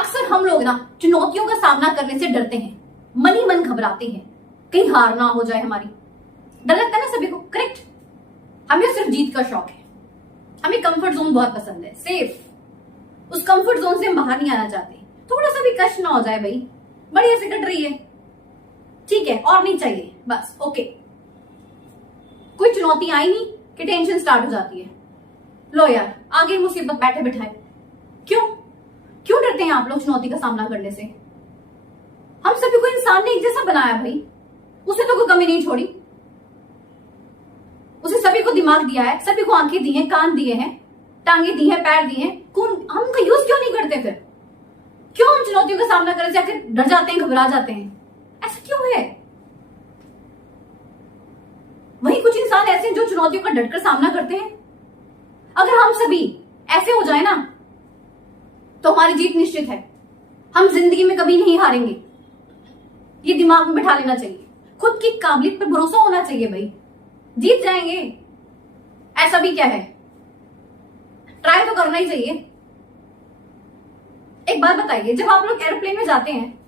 अक्सर हम लोग ना चुनौतियों का सामना करने से डरते हैं, मन ही मन घबराते हैं, कहीं हार ना हो जाए हमारी। डर लगता है ना सभी को, करेक्ट। हमें सिर्फ जीत का शौक है, हमें कंफर्ट जोन बहुत पसंद है, सेफ। उस कंफर्ट जोन से हम बाहर नहीं आना चाहते। थोड़ा सा भी कष्ट ना हो जाए भाई, बढ़िया से कट रही है, ठीक है, और नहीं चाहिए, बस ओके। कोई चुनौती आई नहीं कि टेंशन स्टार्ट हो जाती है, लो यार आगे मुसीबत बैठे बिठाए। क्यों क्यों डरते हैं आप लोग चुनौती का सामना करने से? हम सभी को इंसान ने एक जैसा बनाया भाई, उसे तो कोई कमी नहीं छोड़ी। उसे सभी को दिमाग दिया है, सभी को आंखें दी हैं, कान दिए हैं, टांगे दी हैं, पैर दिए हैं। हम उनका यूज क्यों नहीं करते फिर? क्यों हम चुनौतियों का सामना करने से आखिर डर जाते हैं, घबरा जाते हैं? ऐसा क्यों है? वही कुछ इंसान ऐसे हैं जो चुनौतियों का डटकर सामना करते हैं। अगर हम सभी ऐसे हो जाए ना तो हमारी जीत निश्चित है। हम जिंदगी में कभी नहीं हारेंगे, ये दिमाग में बिठा लेना चाहिए। खुद की काबिलियत पर भरोसा होना चाहिए भाई, जीत जाएंगे। ऐसा भी क्या है, ट्राई तो करना ही चाहिए। एक बात बताइए, जब आप लोग एरोप्लेन में जाते हैं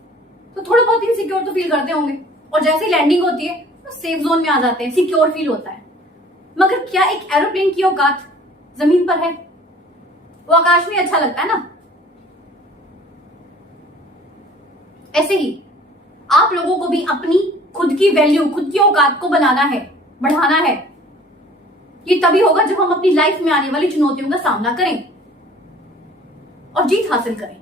तो थोड़ा बहुत इनसिक्योर तो फील करते होंगे, और जैसे लैंडिंग होती है तो सेफ जोन में आ जाते हैं, सिक्योर फील होता है। मगर क्या एक एरोप्लेन की औकात जमीन पर है? वो आकाश में अच्छा लगता है ना। ऐसे ही आप लोगों को भी अपनी खुद की वैल्यू, खुद की औकात को बनाना है, बढ़ाना है। ये तभी होगा जब हम अपनी लाइफ में आने वाली चुनौतियों का सामना करें और जीत हासिल करें।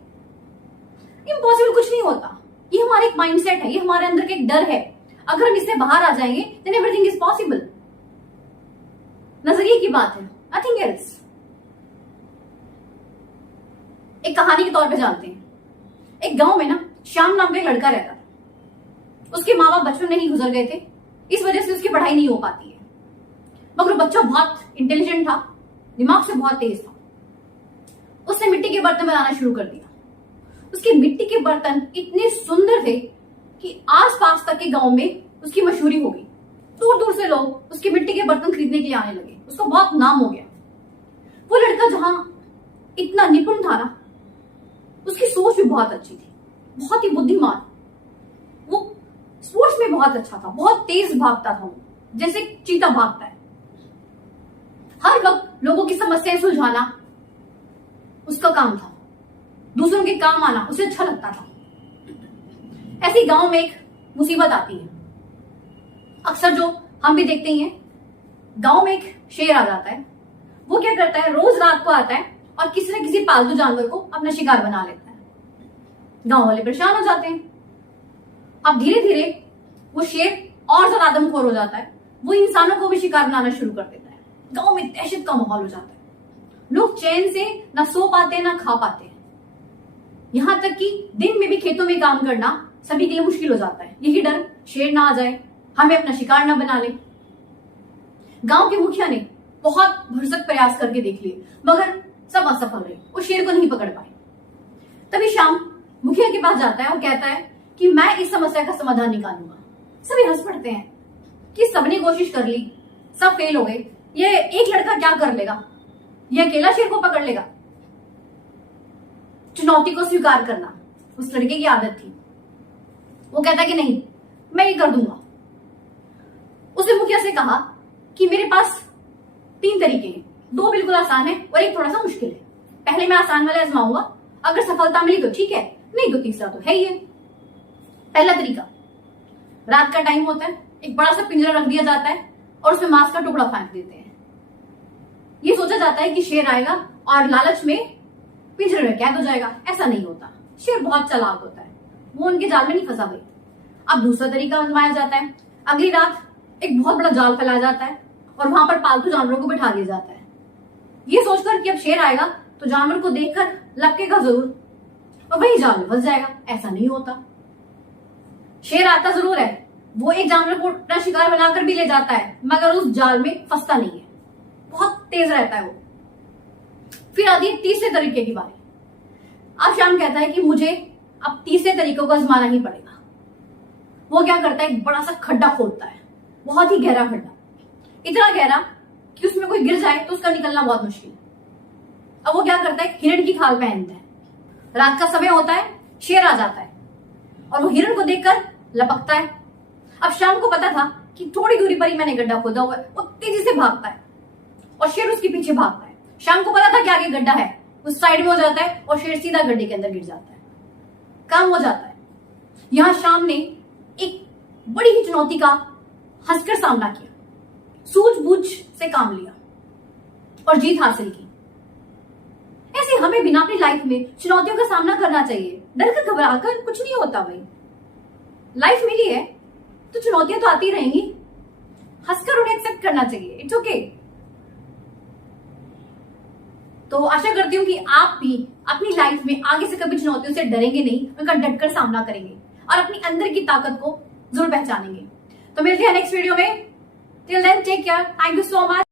इम्पॉसिबल कुछ नहीं होता, ये हमारा एक माइंडसेट है, ये हमारे अंदर का एक डर है। अगर हम इससे बाहर आ जाएंगे देन एवरीथिंग इज पॉसिबल। नजरिए की बात है, नथिंग एल्स। एक कहानी के तौर पे जानते हैं। एक गांव में ना श्याम नाम का एक लड़का रहता था। उसके माँ बाप बचपन में ही गुजर गए थे, इस वजह से उसकी पढ़ाई नहीं हो पाती है। मगर वो बच्चा बहुत इंटेलिजेंट था, दिमाग से बहुत तेज था। उसने मिट्टी के बर्तन बनाना शुरू कर दिया। उसके मिट्टी के बर्तन इतने सुंदर थे कि आसपास तक के गांव में उसकी मशहूरी हो गई। दूर दूर से लोग उसके मिट्टी के बर्तन खरीदने के लिए आने लगे, उसका बहुत नाम हो गया। वो लड़का जहां इतना निपुण था ना, उसकी सोच भी बहुत अच्छी थी, बहुत ही बुद्धिमान। वो स्पोर्ट्स में बहुत अच्छा था, बहुत तेज भागता था, वो जैसे चीता भागता है। हर वक्त लोगों की समस्याएं सुलझाना उसका काम था, दूसरों के काम आना उसे अच्छा लगता था। ऐसे गांव में एक मुसीबत आती है, अक्सर जो हम भी देखते ही हैं। गांव में एक शेर आ जाता है। वो क्या करता है, रोज रात को आता है और किसी न किसी पालतू जानवर को अपना शिकार बना लेता है। गांव वाले परेशान हो जाते हैं। अब धीरे धीरे वो शेर और ज्यादा आदमखोर हो जाता है, वो इंसानों को भी शिकार बनाना शुरू कर देता है। गांव में दहशत का माहौल हो जाता है, लोग चैन से ना सो पाते ना खा पाते हैं। यहां तक कि दिन में भी खेतों में काम करना सभी के लिए मुश्किल हो जाता है। यही डर शेर ना आ जाए, हमें अपना शिकार ना बना ले। गांव के मुखिया ने बहुत भरसक प्रयास करके देख लिए, मगर सब असफल रहे, वो शेर को नहीं पकड़ पाए। तभी श्याम मुखिया के पास जाता है और कहता है कि मैं इस समस्या का समाधान निकालूंगा। सभी हंस पड़ते हैं कि सबने कोशिश कर ली, सब फेल हो गए, ये एक लड़का क्या कर लेगा, ये अकेला शेर को पकड़ लेगा। चुनौती को स्वीकार करना उस लड़के की आदत थी। वो कहता कि नहीं, मैं ये कर दूंगा। उसने मुखिया से कहा कि मेरे पास 3 तरीके हैं, 2 बिल्कुल आसान है और एक थोड़ा सा मुश्किल है। पहले मैं आसान वाला आजमाऊंगा, अगर सफलता मिली तो ठीक है, नहीं तो तीसरा तो है ही है। पहला तरीका, रात का टाइम होता है, एक बड़ा सा पिंजरा रख दिया जाता है और उसमें मांस का टुकड़ा फेंक देते हैं। ये सोचा जाता है कि शेर आएगा और लालच में पिंजरे में कैद हो जाएगा। ऐसा नहीं होता, शेर बहुत चालाक होता है, वो उनके जाल में नहीं फंसा भाई। अब दूसरा तरीका आजमाया जाता है। अगली रात एक बहुत बड़ा जाल फैलाया जाता है और वहां पर पालतू जानवरों को बिठा दिया जाता है, ये सोचकर कि अब शेर आएगा तो जानवर को देखकर लपकेगा जरूर और वही जाल में फंस जाएगा। ऐसा नहीं होता, शेर आता जरूर है, वो एक जानवर को अपना शिकार बनाकर भी ले जाता है, मगर उस जाल में फंसता नहीं है, बहुत तेज रहता है वो। फिर आती है तीसरे तरीके की बारी। अब श्याम कहता है कि मुझे अब तीसरे तरीकों को आजमाना ही पड़ेगा। वो क्या करता है, एक बड़ा सा खड्डा खोदता है, बहुत ही गहरा खड्डा, इतना गहरा कि उसमें कोई गिर जाए तो उसका निकलना बहुत मुश्किल है। अब वो क्या करता है, हिरण की खाल पहनता है रात का समय होता है, शेर आ जाता है और वो हिरण को देखकर लपकता है। अब शाम को पता था कि थोड़ी दूरी पर ही मैंने गड्ढा खोदा हुआ है, वो तेजी से भागता है और शेर उसके पीछे भागता है। शाम को पता था कि आगे गड्ढा है, उस साइड में हो जाता है और शेर सीधा गड्ढे के अंदर गिर जाता है। काम हो जाता है। यहां शाम ने एक बड़ी ही चुनौती का हंसकर सामना किया, सूझबूझ से काम लिया और जीत हासिल की। ऐसे हमें बिना अपनी लाइफ में चुनौतियों का सामना करना चाहिए। डर कर घबरा कर कुछ नहीं होता भाई। लाइफ मिली है तो चुनौतियां तो आती रहेंगी, हंसकर उन्हें एक्सेप्ट करना चाहिए। It's okay. तो आशा करती हूँ कि आप भी अपनी लाइफ में आगे से कभी चुनौतियों से डरेंगे नहीं, उनका डटकर सामना करेंगे और अपनी अंदर की ताकत को जरूर पहचानेंगे। तो मिलते हैं नेक्स्ट वीडियो में। Till then take care. Thank you so much.